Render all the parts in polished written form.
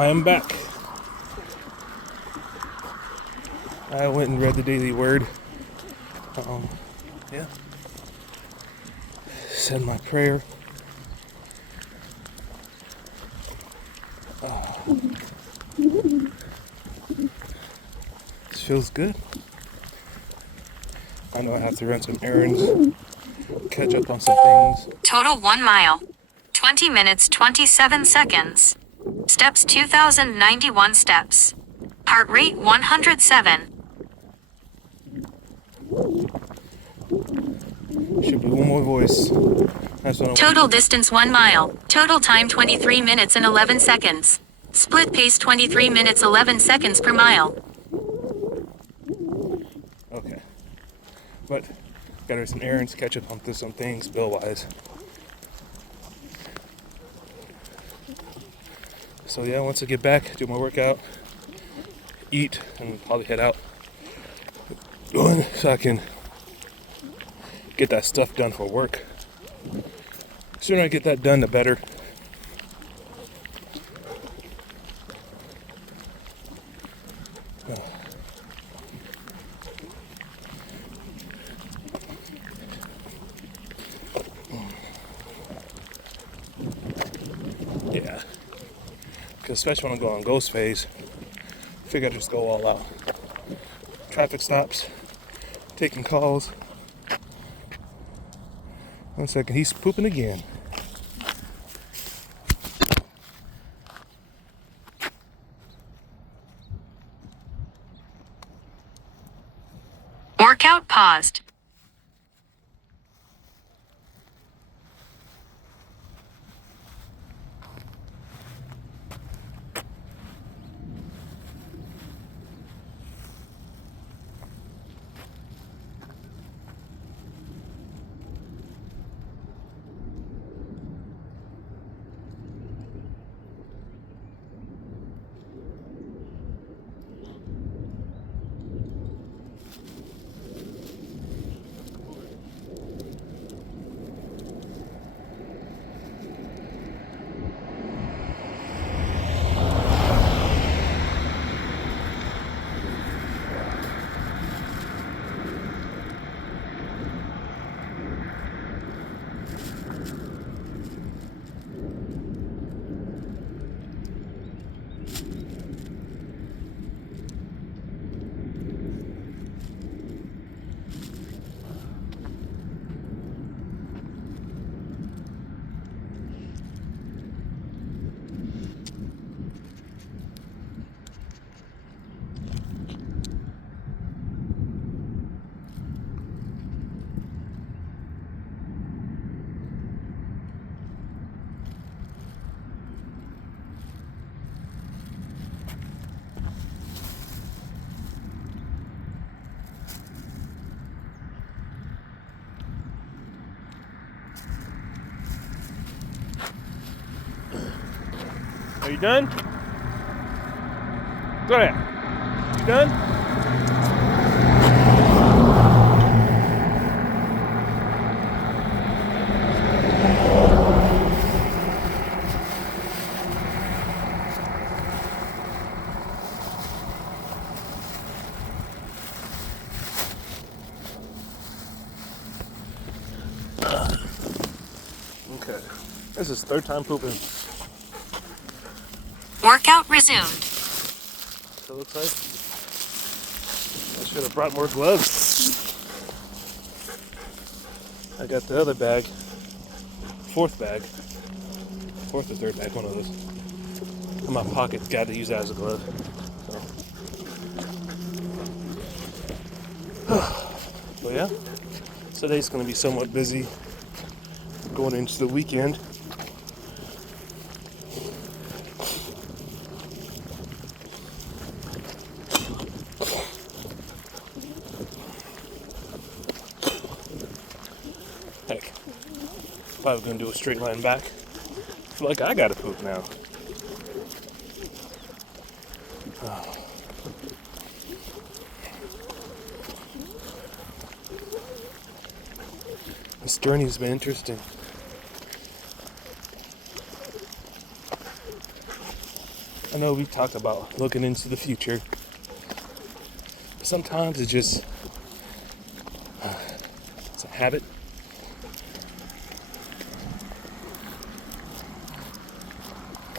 I am back. I went and read the Daily Word. Yeah. Said my prayer. This feels good. I know I have to run some errands, catch up on some things. Total 1 mile. 20 minutes 27 seconds. Steps 2,091 steps. Heart rate 107. Should be one more voice. That's what I Total distance 1 mile. Total time 23 minutes and 11 seconds. Split pace 23 minutes 11 seconds per mile. Okay. But gotta run some errands, catch up on some things bill-wise. So yeah, once I get back, do my workout, eat, and probably head out so I can get that stuff done for work. The sooner I get that done, the better. Yeah. Because especially when I go on ghost phase, I figure I just go all out. Traffic stops, taking calls. 1 second, he's pooping again. Workout paused. Are you done? Zodiak, you done? Okay. This is third time pooping. Workout resumed. So it looks like I should have brought more gloves. I got the other bag, fourth or third bag, one of those. In my pocket, got to use that as a glove. So yeah, today's going to be somewhat busy going into the weekend. Heck, if I was going to do a straight line back, I feel like I got to poop now. This journey has been interesting. I know we talked about looking into the future. But sometimes it's a habit.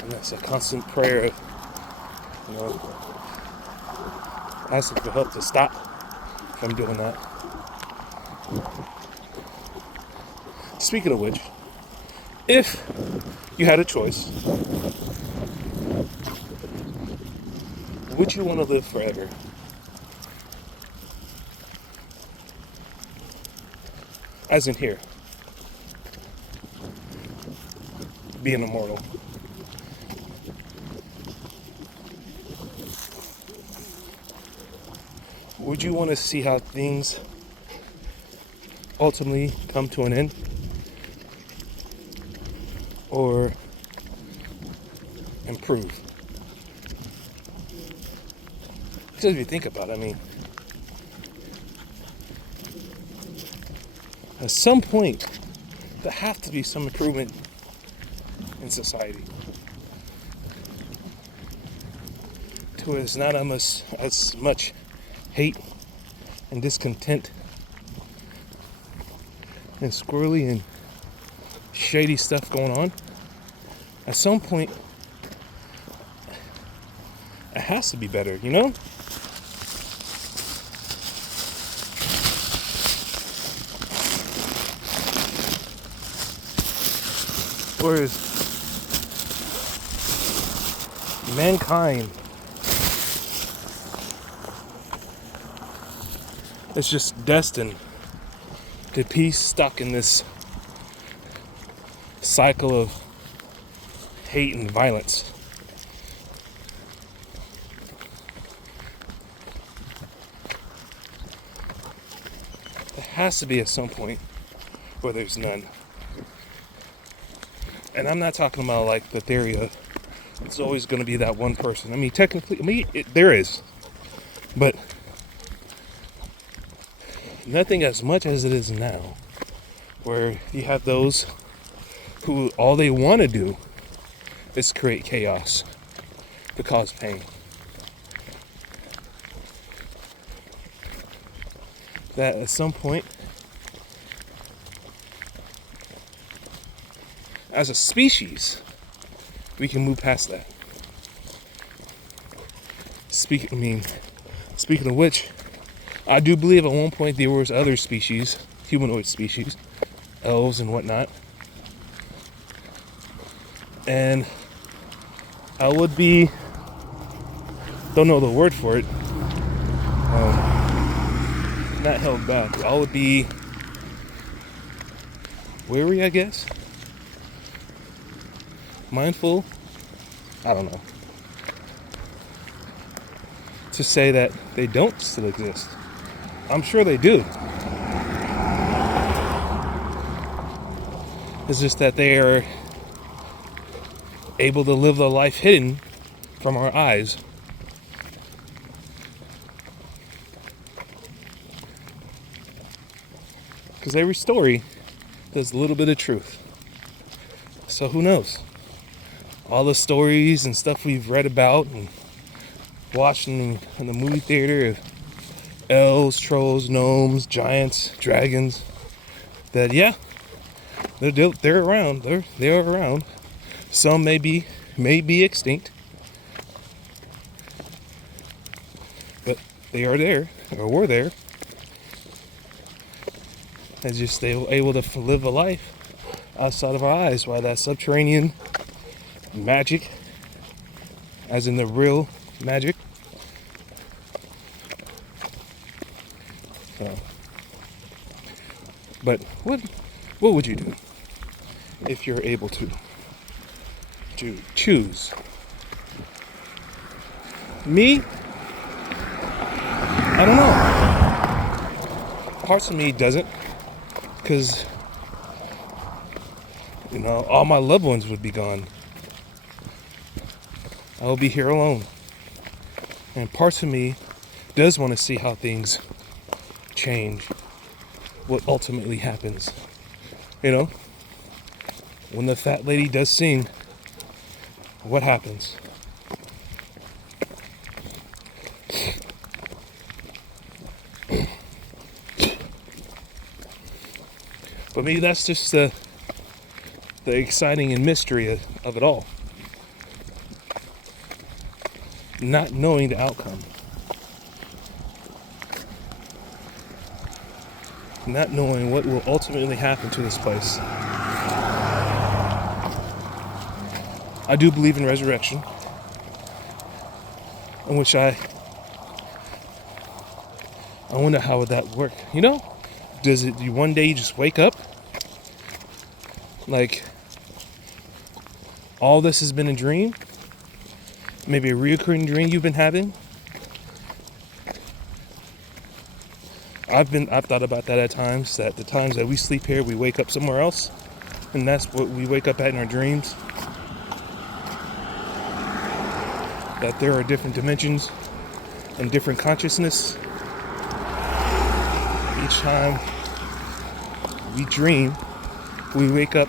And that's a constant prayer of, asking for help to stop from doing that. Speaking of which, if you had a choice, would you want to live forever? As in here, being immortal. Would you want to see how things ultimately come to an end? Or improve? Because if you think about it, I mean, at some point, there has to be some improvement in society. To where it's not as much hate and discontent and squirrely and shady stuff going on. At some point, it has to be better, you know? Whereas mankind is just destined to be stuck in this cycle of hate and violence. There has to be at some point where there's none. And I'm not talking about like the theory of it's always going to be that one person. I mean, technically, there is. But nothing as much as it is now, where you have those who all they want to do is create chaos to cause pain. That at some point, as a species, we can move past that. Speaking of which, I do believe at one point there was other species, humanoid species, elves and whatnot. And I would be, don't know the word for it, not held back. I would be wary, I guess. Mindful, I don't know, to say that they don't still exist. I'm sure they do. It's just that they are able to live the life hidden from our eyes. Because every story has a little bit of truth. So who knows? All the stories and stuff we've read about and watched in the movie theater of elves, trolls, gnomes, giants, dragons, that they're around. They're around. Some may be extinct, but they are there, or were there. It's just they were able to live a life outside of our eyes, while that subterranean magic, as in the real magic, but what would you do if you're able to choose? Me, I don't know. Parts of me doesn't, because all my loved ones would be gone. I will be here alone. And parts of me does want to see how things change, what ultimately happens. When the fat lady does sing, what happens? But maybe that's just the exciting and mystery of it all. Not knowing the outcome. Not knowing what will ultimately happen to this place. I do believe in resurrection, in which I wonder how would that work. You know, does it one day you just wake up like all this has been a dream? Maybe a reoccurring dream you've been having? I've thought about that at times, that the times that we sleep here, we wake up somewhere else, and that's what we wake up at in our dreams. That there are different dimensions and different consciousness. Each time we dream, we wake up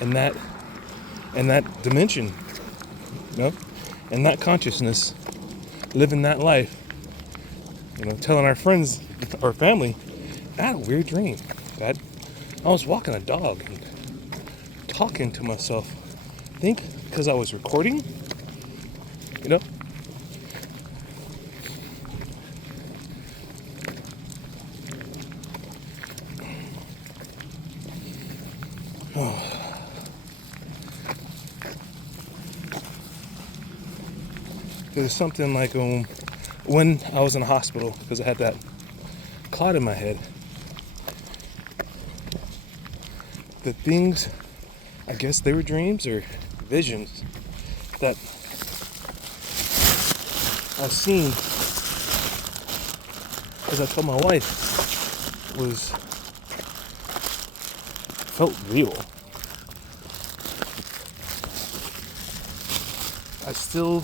in that dimension, you know, in that consciousness, living that life. You know, telling our friends or family, I had a weird dream. That I was walking a dog and talking to myself. I think because I was recording, you know. There's something like when I was in the hospital, because I had that clot in my head, the things, I guess they were dreams or visions that I've seen, as I told my wife, felt real. I still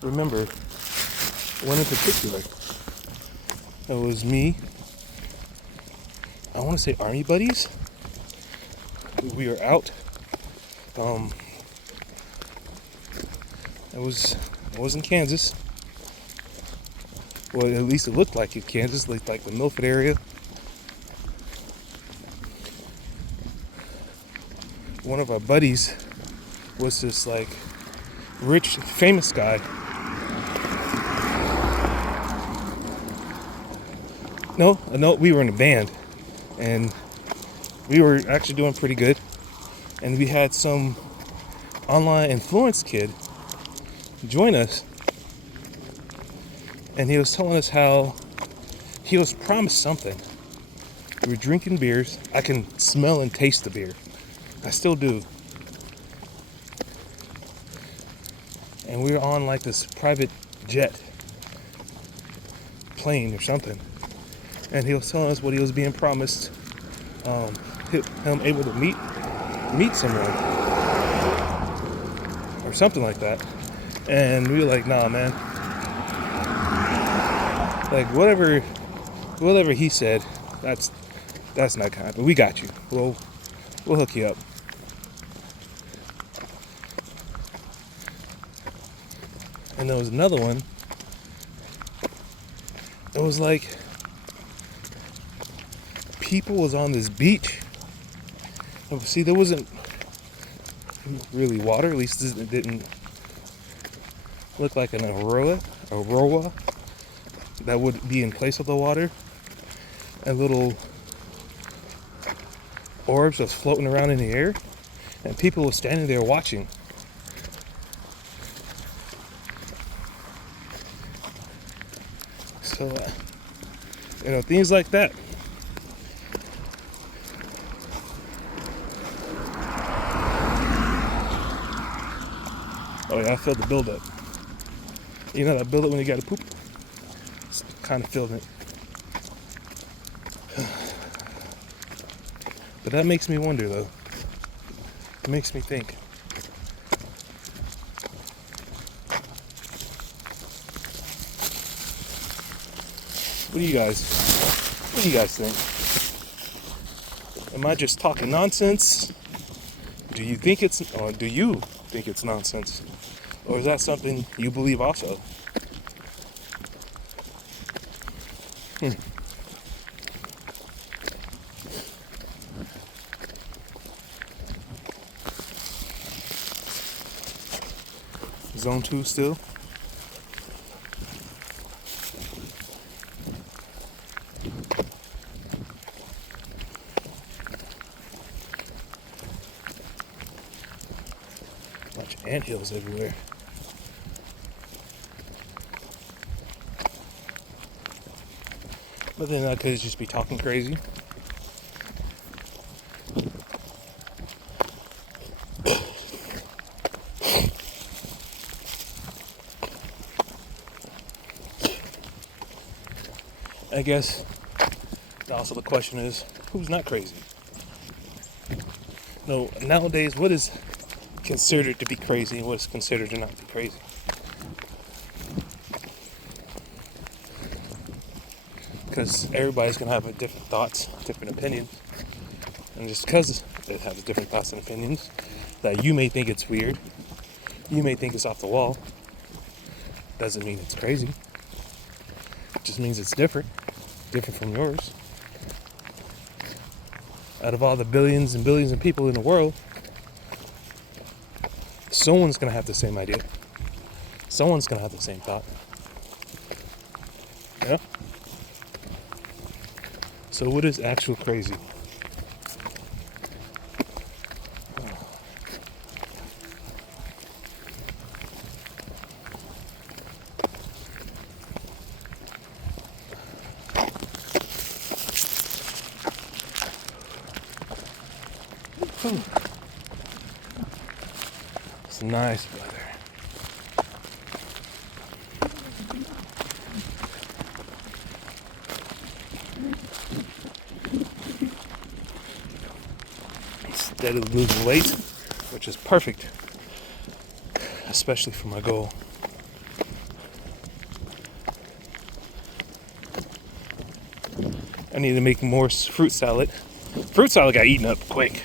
remember one in particular. It was me. I want to say army buddies. We were out. It was in Kansas. Well, at least it looked like it. Kansas, like the Milford area. One of our buddies was this like rich, famous guy. No, we were in a band, and we were actually doing pretty good. And we had some online influence kid join us, and he was telling us how he was promised something. We were drinking beers. I can smell and taste the beer. I still do. And we were on like this private jet plane or something. And he was telling us what he was being promised. Him able to meet someone or something like that. And we were like, nah, man. Like whatever he said, that's not gonna happen. We got you. We'll hook you up. And there was another one. It was like people was on this beach. See, there wasn't really water. At least it didn't look like an aurora that would be in place of the water. And little orbs was floating around in the air, and people were standing there watching. So, things like that. Oh yeah, I felt the buildup. You know that buildup when you gotta poop? Just kind of feeling it. But that makes me wonder though. It makes me think. What do you guys think? Am I just talking nonsense? Do you think it's nonsense? Or is that something you believe also? Zone 2 still. Bunch of anthills everywhere. But then I could just be talking crazy. I guess also the question is, who's not crazy? No, nowadays, what is considered to be crazy and what is considered to not be crazy? Because everybody's going to have different thoughts, different opinions. And just because it has different thoughts and opinions, that you may think it's weird, you may think it's off the wall, doesn't mean it's crazy. It just means it's different from yours. Out of all the billions and billions of people in the world, someone's going to have the same idea. Someone's going to have the same thought. Yeah? So what is actual crazy? It's nice weather. Instead of losing weight, which is perfect, especially for my goal. I need to make more fruit salad. Fruit salad got eaten up quick.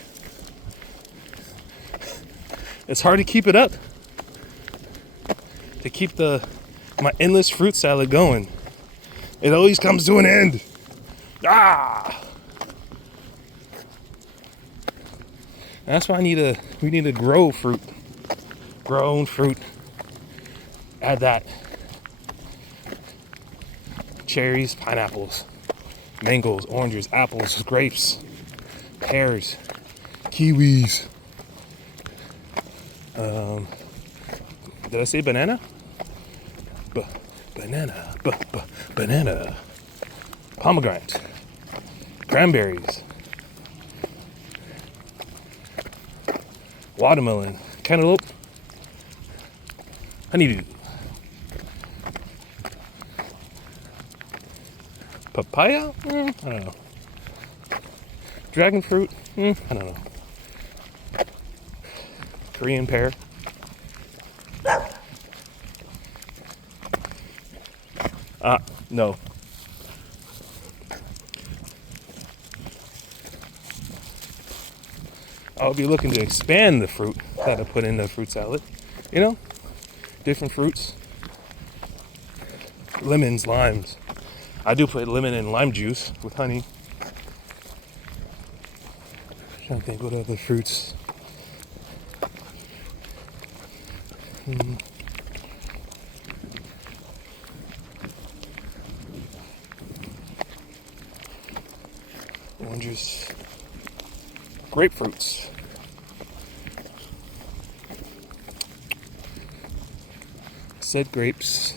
It's hard to keep it up. To keep my endless fruit salad going. It always comes to an end. That's why we need to grow fruit. Grow our own fruit. Add that. Cherries, pineapples, mangoes, oranges, apples, grapes, pears, kiwis. Did I say banana? Banana. Pomegranate. Cranberries. Watermelon. Cantaloupe. Honeydew. Papaya? I don't know. Dragon fruit? I don't know. Korean pear. No. I'll be looking to expand the fruit that I put in the fruit salad. You know? Different fruits. Lemons, limes. I do put lemon and lime juice with honey. I'm trying to think what other fruits. Oranges. Grapefruits. Said grapes.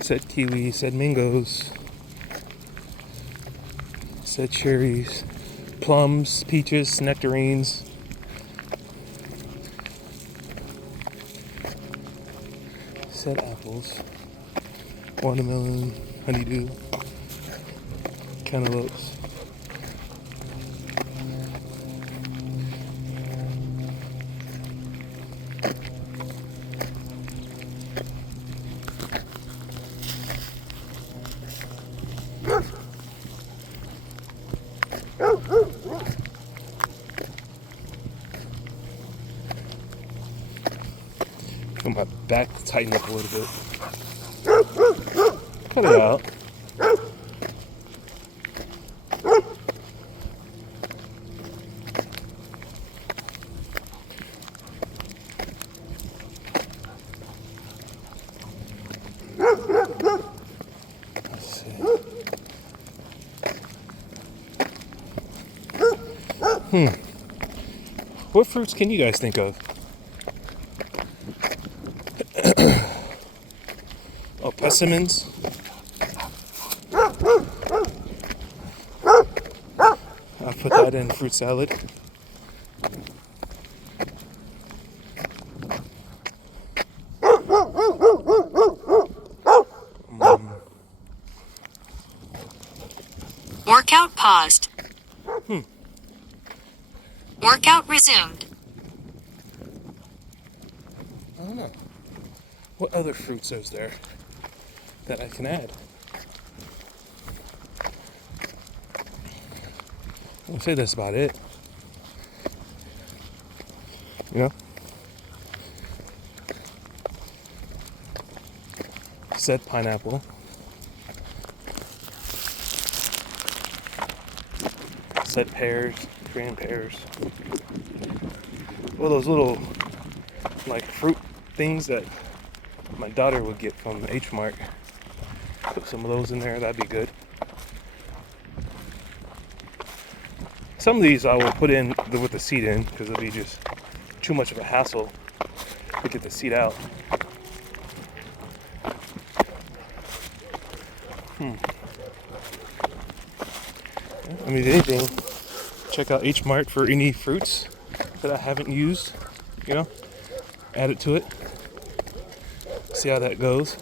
Said kiwi. Said mangoes. Said cherries. Plums, peaches, nectarines. Said apples. Watermelon, honeydew. Cantaloupes. Feel my back tighten up a little bit. Cut it out. What fruits can you guys think of? Oh, persimmons. I'll put that in fruit salad. Workout paused. Workout resumed. I don't know. What other fruits is there that I can add? I'll say that's about it. You know? Said pineapple. Said pears, Korean pears. Well, those little like fruit things that my daughter would get from H Mart. Put some of those in there, that'd be good. Some of these I will put in with the seed in because it'll be just too much of a hassle to get the seed out. I mean, if anything, check out H Mart for any fruits that I haven't used, you know, add it to it, see how that goes.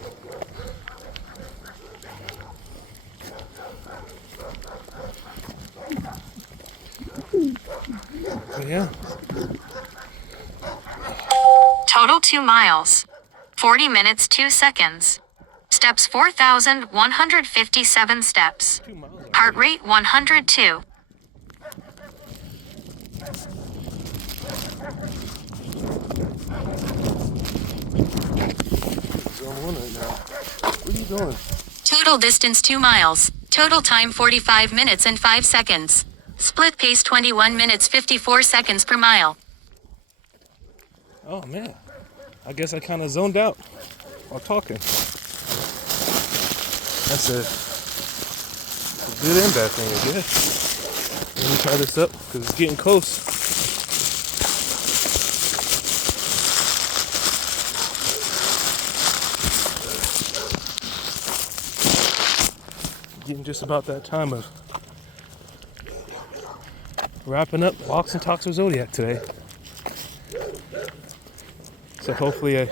But yeah. Total 2 miles. 40 minutes 2 seconds. Steps 4,157 steps. 2 miles. Heart rate 102. Zone 1 right now. What are you doing? Total distance 2 miles. Total time 45 minutes and 5 seconds. Split pace 21 minutes 54 seconds per mile. Oh man, I guess I kind of zoned out while talking. That's a good and bad thing, I guess. Let me try this up because it's getting close. Getting just about that time of wrapping up Walks and Talks with Zodiac today. So hopefully I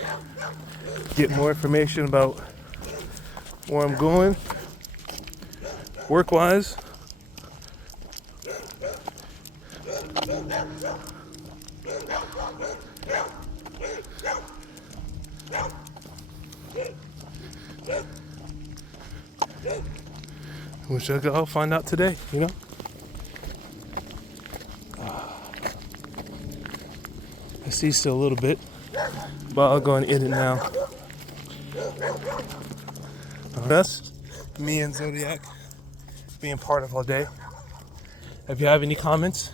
get more information about where I'm going, work-wise. Which I'll find out today, you know? I see still a little bit, but I'll go and end it now. That's me and Zodiac being part of all day. If you have any comments,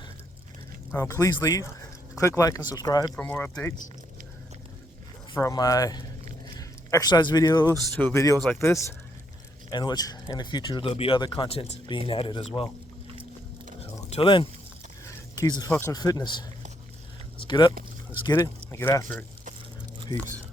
please leave. Click like and subscribe for more updates from my exercise videos to videos like this, and which in the future there'll be other content being added as well. So until then, keys to functional fitness. Let's get up, let's get it, and get after it. Peace.